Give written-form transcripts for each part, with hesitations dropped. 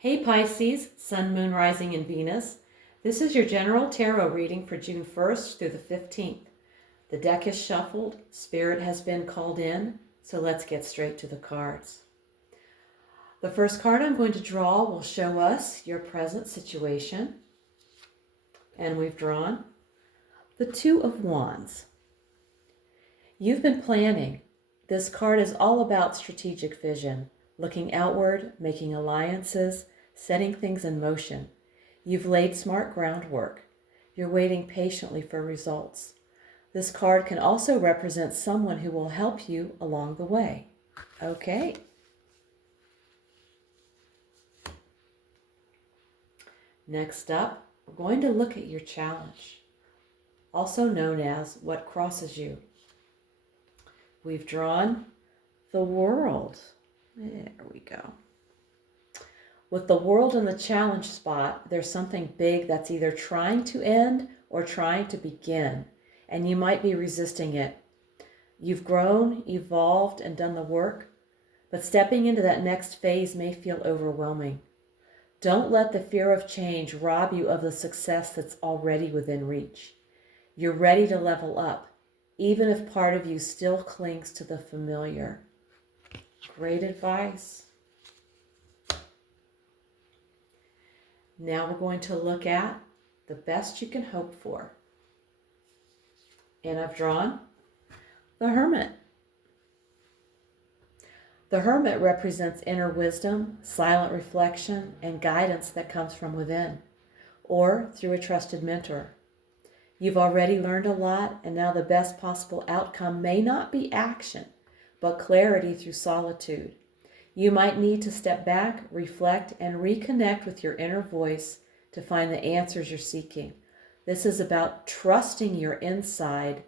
Hey Pisces, Sun, Moon, Rising, and Venus. This is your general tarot reading for June 1st through the 15th. The deck is shuffled, Spirit has been called in, so let's get straight to the cards. The first card I'm going to draw will show us your present situation. And we've drawn the Two of Wands. You've been planning. This card is all about strategic vision, looking outward, making alliances, setting things in motion. You've laid smart groundwork. You're waiting patiently for results. This card can also represent someone who will help you along the way. Okay. Next up, we're going to look at your challenge, also known as what crosses you. We've drawn the World. There we go. With the World in the challenge spot, there's something big that's either trying to end or trying to begin, and you might be resisting it. You've grown, evolved, and done the work, but stepping into that next phase may feel overwhelming. Don't let the fear of change rob you of the success that's already within reach. You're ready to level up, even if part of you still clings to the familiar. Great advice. Now we're going to look at the best you can hope for. And I've drawn the Hermit. The Hermit represents inner wisdom, silent reflection, and guidance that comes from within, or through a trusted mentor. You've already learned a lot, and now the best possible outcome may not be action, but clarity through solitude. You might need to step back, reflect, and reconnect with your inner voice to find the answers you're seeking. This is about trusting your insight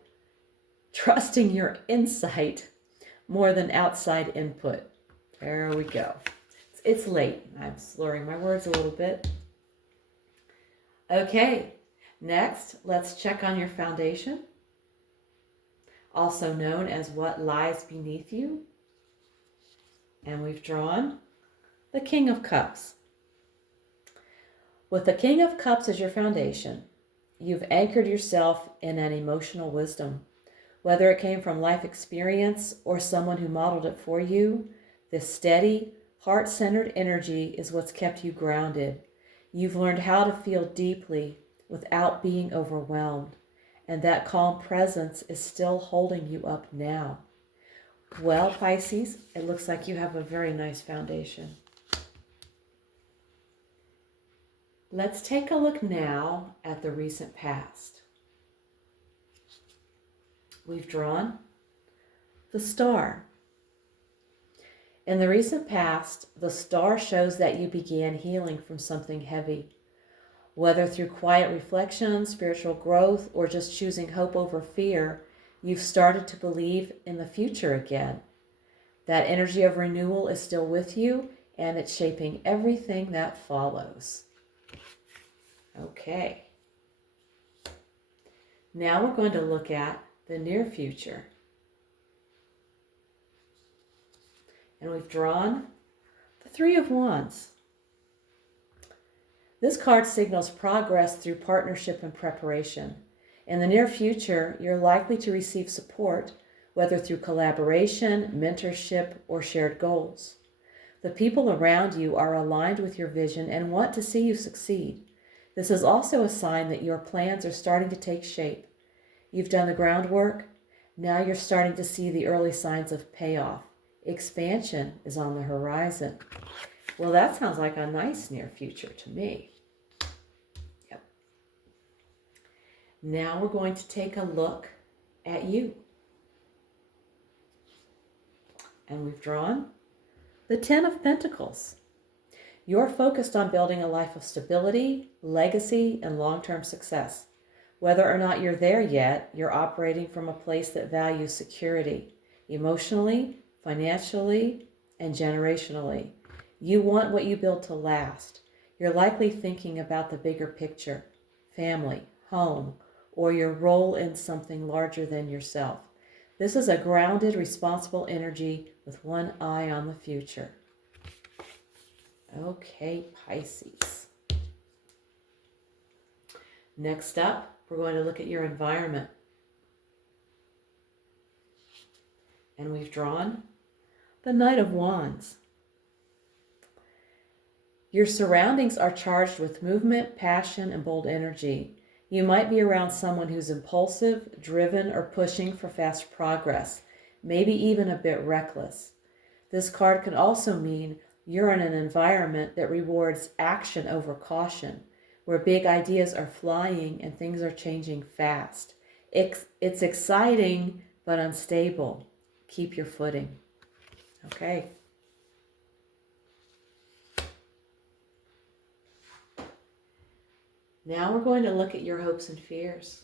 more than outside input. There we go. It's late. I'm slurring my words a little bit. Okay, next, let's check on your foundation, also known as what lies beneath you. And we've drawn the King of Cups. With the King of Cups as your foundation, you've anchored yourself in an emotional wisdom. Whether it came from life experience or someone who modeled it for you, this steady, heart-centered energy is what's kept you grounded. You've learned how to feel deeply without being overwhelmed, and that calm presence is still holding you up now. Well, Pisces, it looks like you have a very nice foundation. Let's take a look now at the recent past. We've drawn the Star. In the recent past, the Star shows that you began healing from something heavy. Whether through quiet reflection, spiritual growth, or just choosing hope over fear, you've started to believe in the future again. That energy of renewal is still with you, and it's shaping everything that follows. Okay. Now we're going to look at the near future. And we've drawn the Three of Wands. This card signals progress through partnership and preparation. In the near future, you're likely to receive support, whether through collaboration, mentorship, or shared goals. The people around you are aligned with your vision and want to see you succeed. This is also a sign that your plans are starting to take shape. You've done the groundwork. Now you're starting to see the early signs of payoff. Expansion is on the horizon. Well, that sounds like a nice near future to me. Yep. Now we're going to take a look at you. And we've drawn the Ten of Pentacles. You're focused on building a life of stability, legacy, and long-term success. Whether or not you're there yet, you're operating from a place that values security, emotionally, financially, and generationally. You want what you build to last. You're likely thinking about the bigger picture, family, home, or your role in something larger than yourself. This is a grounded, responsible energy with one eye on the future. Okay, Pisces. Next up, we're going to look at your environment. And we've drawn the Knight of Wands. Your surroundings are charged with movement, passion, and bold energy. You might be around someone who's impulsive, driven, or pushing for fast progress, maybe even a bit reckless. This card can also mean you're in an environment that rewards action over caution, where big ideas are flying and things are changing fast. It's exciting but unstable. Keep your footing. Okay. Now we're going to look at your hopes and fears.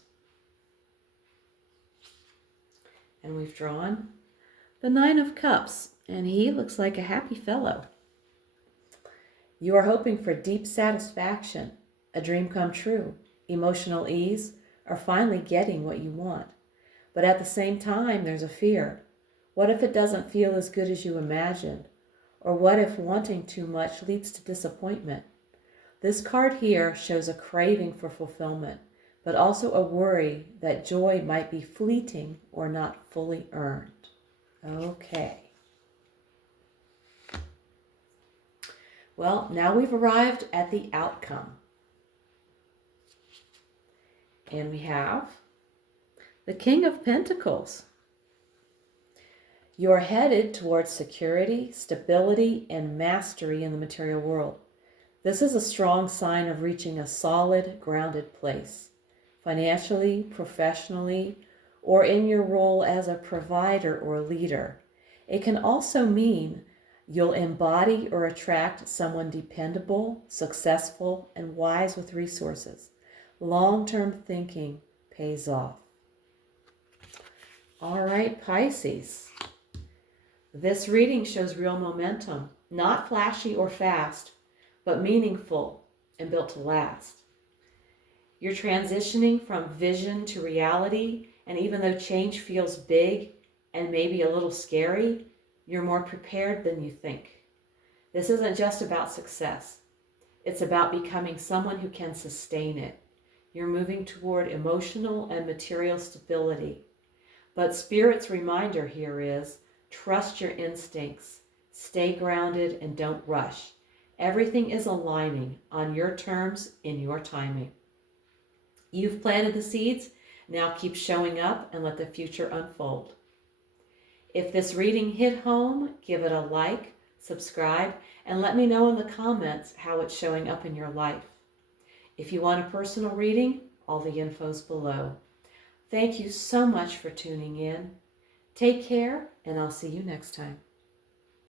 And we've drawn the Nine of Cups, and he looks like a happy fellow. You are hoping for deep satisfaction, a dream come true, emotional ease, or finally getting what you want. But at the same time, there's a fear. What if it doesn't feel as good as you imagined? Or what if wanting too much leads to disappointment? This card here shows a craving for fulfillment, but also a worry that joy might be fleeting or not fully earned. Okay. Well, now we've arrived at the outcome. And we have the King of Pentacles. You're headed towards security, stability, and mastery in the material world. This is a strong sign of reaching a solid, grounded place, financially, professionally, or in your role as a provider or leader. It can also mean you'll embody or attract someone dependable, successful, and wise with resources. Long-term thinking pays off. All right, Pisces. This reading shows real momentum, not flashy or fast, but meaningful and built to last. You're transitioning from vision to reality, and even though change feels big and maybe a little scary, you're more prepared than you think. This isn't just about success. It's about becoming someone who can sustain it. You're moving toward emotional and material stability. But Spirit's reminder here is, trust your instincts, stay grounded, and don't rush. Everything is aligning on your terms in your timing. You've planted the seeds, now keep showing up and let the future unfold. If this reading hit home, give it a like, subscribe, and let me know in the comments how it's showing up in your life. If you want a personal reading, all the info's below. Thank you so much for tuning in. Take care, and I'll see you next time.